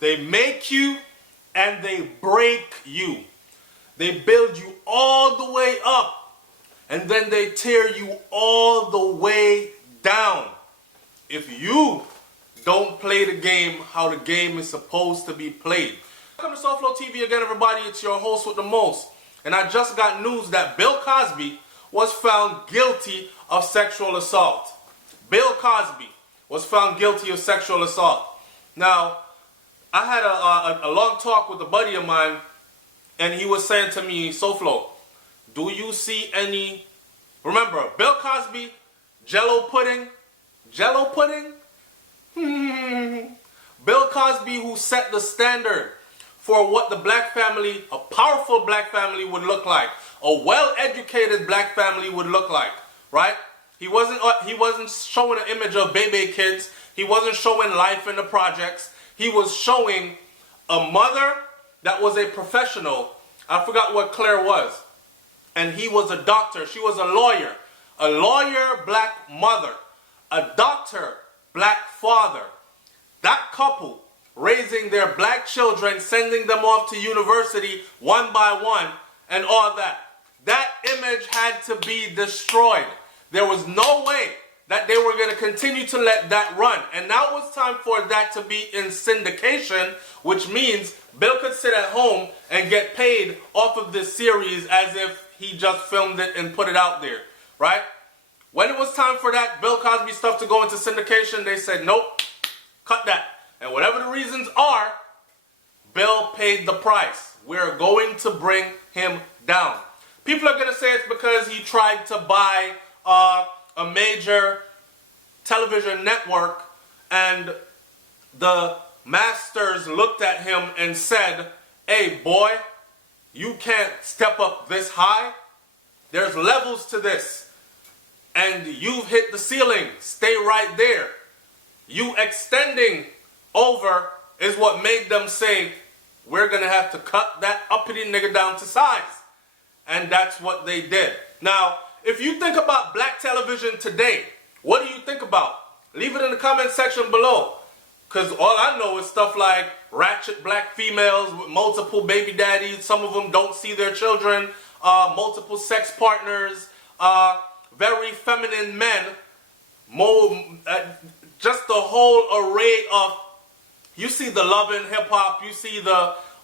They make you and they break you. They build you all the way up and then they tear you all the way down. If you don't play the game how the game is supposed to be played. Welcome to Soulflow TV again, everybody. It's your host with the most. And I just got news that Bill Cosby was found guilty of sexual assault. Bill Cosby was found guilty of sexual assault. Now, I had a long talk with a buddy of mine, and he was saying to me, Soulflow, do you see any... Remember, Bill Cosby, Jello pudding? Jello pudding? Bill Cosby, who set the standard for what the black family, a powerful black family would look like, a well-educated black family would look like, right? He wasn't showing an image of baby kids. He wasn't showing life in the projects. He was showing a mother that was a professional. I forgot what Claire was. And he was a doctor. She was a lawyer. A lawyer, black mother. A doctor, black father. That couple raising their black children, sending them off to university one by one, and all that. That image had to be destroyed. There was no way that they were going to continue to let that run. And now it was time for that to be in syndication, which means Bill could sit at home and get paid off of this series as if he just filmed it and put it out there, right? When it was time for that Bill Cosby stuff to go into syndication, they said, nope, cut that. And whatever the reasons are, Bill paid the price. We're going to bring him down. People are going to say it's because he tried to buy a major television network, and the masters looked at him and said, hey boy, you can't step up this high. There's levels to this, and you've hit the ceiling. Stay right there. You extending over is what made them say, we're gonna have to cut that uppity nigga down to size. And that's what they did. Now, if you think about black television today, what do you think about? Leave it in the comment section below. Because all I know is stuff like ratchet black females with multiple baby daddies. Some of them don't see their children. Multiple sex partners. Very feminine men. Just the whole array of... You see the Love and Hip Hop. You see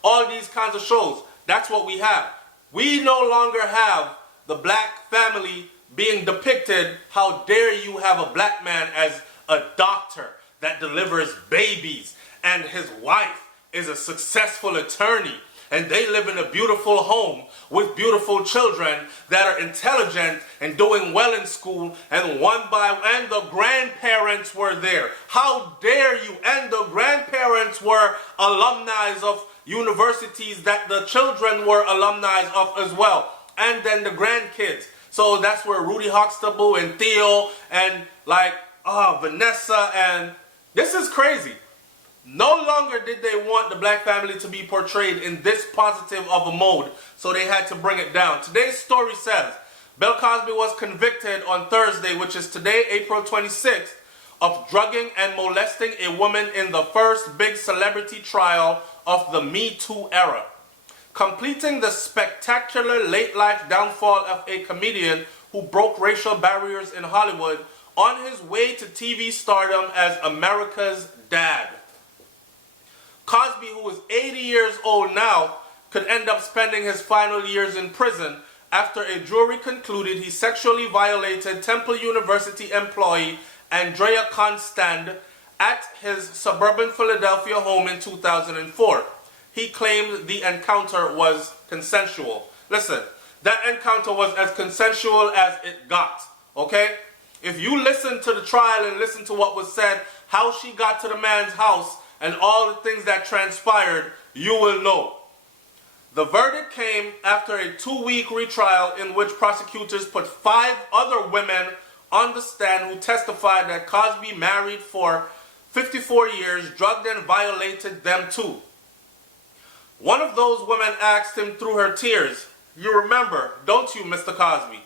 all these kinds of shows. That's what we have. We no longer have the black family being depicted. How dare you have a black man as a doctor that delivers babies, and his wife is a successful attorney, and they live in a beautiful home with beautiful children that are intelligent and doing well in school, and the grandparents were there. How dare you? And the grandparents were alumni of universities that the children were alumni of as well. And then the grandkids. So that's where Rudy Huxtable and Theo and Vanessa, and this is crazy. No longer did they want the black family to be portrayed in this positive of a mode, so they had to bring it down. Today's story says, Bill Cosby was convicted on Thursday, which is today, April 26th, of drugging and molesting a woman in the first big celebrity trial of the Me Too era, completing the spectacular late-life downfall of a comedian who broke racial barriers in Hollywood on his way to TV stardom as America's dad. Cosby, who is 80 years old now, could end up spending his final years in prison after a jury concluded he sexually violated Temple University employee Andrea Constand at his suburban Philadelphia home in 2004. He claimed the encounter was consensual. Listen, that encounter was as consensual as it got, okay? If you listen to the trial and listen to what was said, how she got to the man's house, and all the things that transpired, you will know. The verdict came after a 2-week retrial in which prosecutors put 5 other women on the stand who testified that Cosby married for 54 years, drugged and violated them too. One of those women asked him through her tears, you remember, don't you, Mr. Cosby?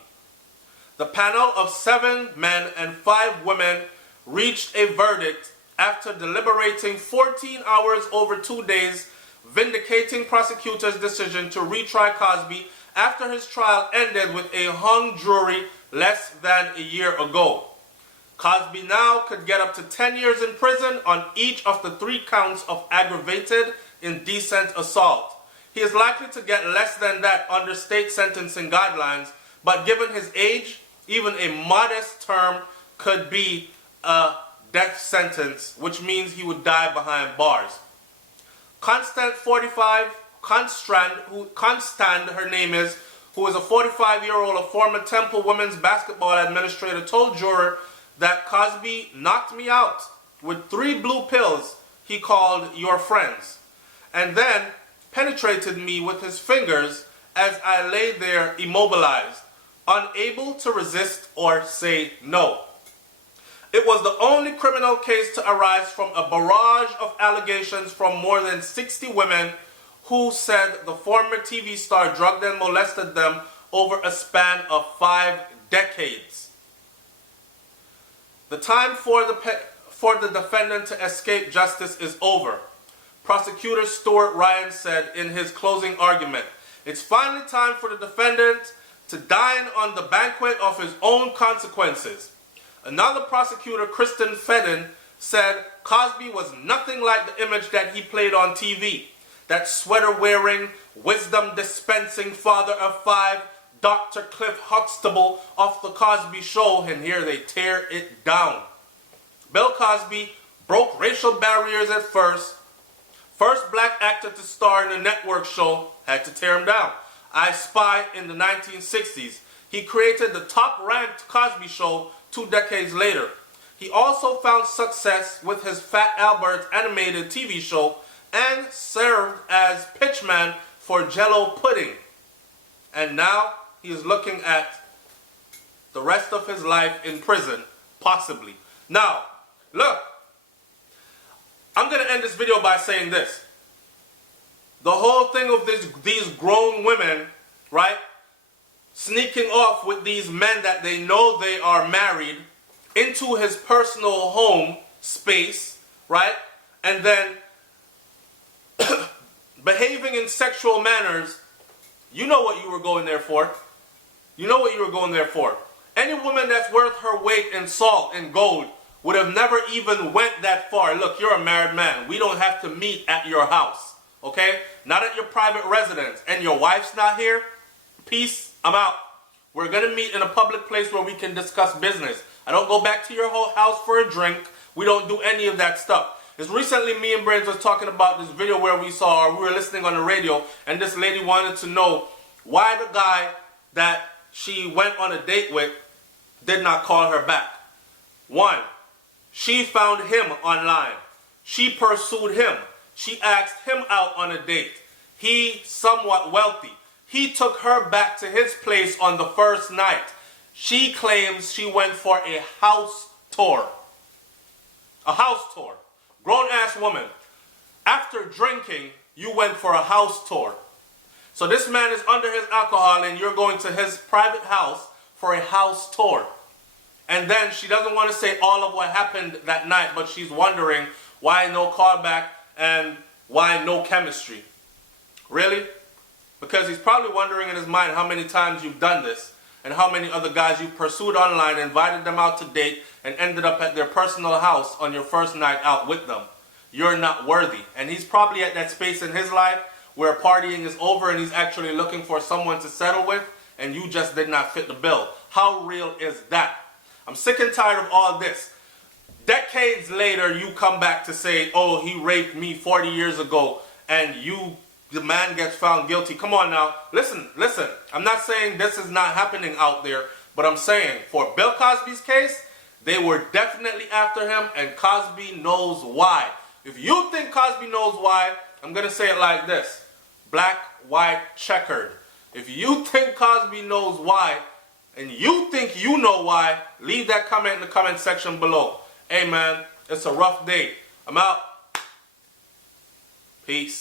The panel of 7 men and 5 women reached a verdict after deliberating 14 hours over 2 days, vindicating prosecutors' decision to retry Cosby after his trial ended with a hung jury less than a year ago. Cosby now could get up to 10 years in prison on each of the 3 counts of aggravated indecent assault. He is likely to get less than that under state sentencing guidelines, but given his age, even a modest term could be a death sentence, which means he would die behind bars. Constant, her name is, who is a 45-year-old, a former Temple women's basketball administrator, told juror that Cosby knocked me out with 3 blue pills he called your friends, and then penetrated me with his fingers as I lay there immobilized, unable to resist or say no. It was the only criminal case to arise from a barrage of allegations from more than 60 women who said the former TV star drugged and molested them over a span of 5 decades. The time for the defendant to escape justice is over. Prosecutor Stuart Ryan said in his closing argument, "It's finally time for the defendant to dine on the banquet of his own consequences." Another prosecutor, Kristen Fedden, said Cosby was nothing like the image that he played on TV. That sweater-wearing, wisdom-dispensing father of 5, Dr. Cliff Huxtable of The Cosby Show, and here they tear it down. Bill Cosby broke racial barriers at first. First black actor to star in a network show, had to tear him down. I Spy in the 1960s. He created the top-ranked Cosby Show 2 decades later. He also found success with his Fat Albert animated TV show and served as pitchman for Jell-O pudding. And now he is looking at the rest of his life in prison, possibly. Now, look, I'm going to end this video by saying this. The whole thing of these grown women, right, sneaking off with these men that they know they are married into his personal home space, right, and then behaving in sexual manners, you know what you were going there for. You know what you were going there for. Any woman that's worth her weight in salt and gold would have never even went that far. Look, you're a married man. We don't have to meet at your house, okay? Not at your private residence. And your wife's not here? Peace, I'm out. We're going to meet in a public place where we can discuss business. I don't go back to your whole house for a drink. We don't do any of that stuff. It's recently me and Brains was talking about this video where we were listening on the radio, and this lady wanted to know why the guy that she went on a date with did not call her back. 1, she found him online. She pursued him. She asked him out on a date. He somewhat wealthy. He took her back to his place on the first night. She claims she went for a house tour. A house tour. Grown-ass woman. After drinking, you went for a house tour. So this man is under his alcohol and you're going to his private house for a house tour. And then she doesn't want to say all of what happened that night, but she's wondering why no callback and why no chemistry. Really? Because he's probably wondering in his mind how many times you've done this and how many other guys you pursued online, invited them out to date, and ended up at their personal house on your first night out with them. You're not worthy. And he's probably at that space in his life where partying is over and he's actually looking for someone to settle with, and you just did not fit the bill. How real is that? I'm sick and tired of all this. Decades later, you come back to say, oh, he raped me 40 years ago, and the man gets found guilty. Come on now. Listen. I'm not saying this is not happening out there, but I'm saying for Bill Cosby's case, they were definitely after him, and Cosby knows why. If you think Cosby knows why, I'm going to say it like this. Black, white, checkered. If you think Cosby knows why, and you think you know why, leave that comment in the comment section below. Hey man, it's a rough day. I'm out. Peace.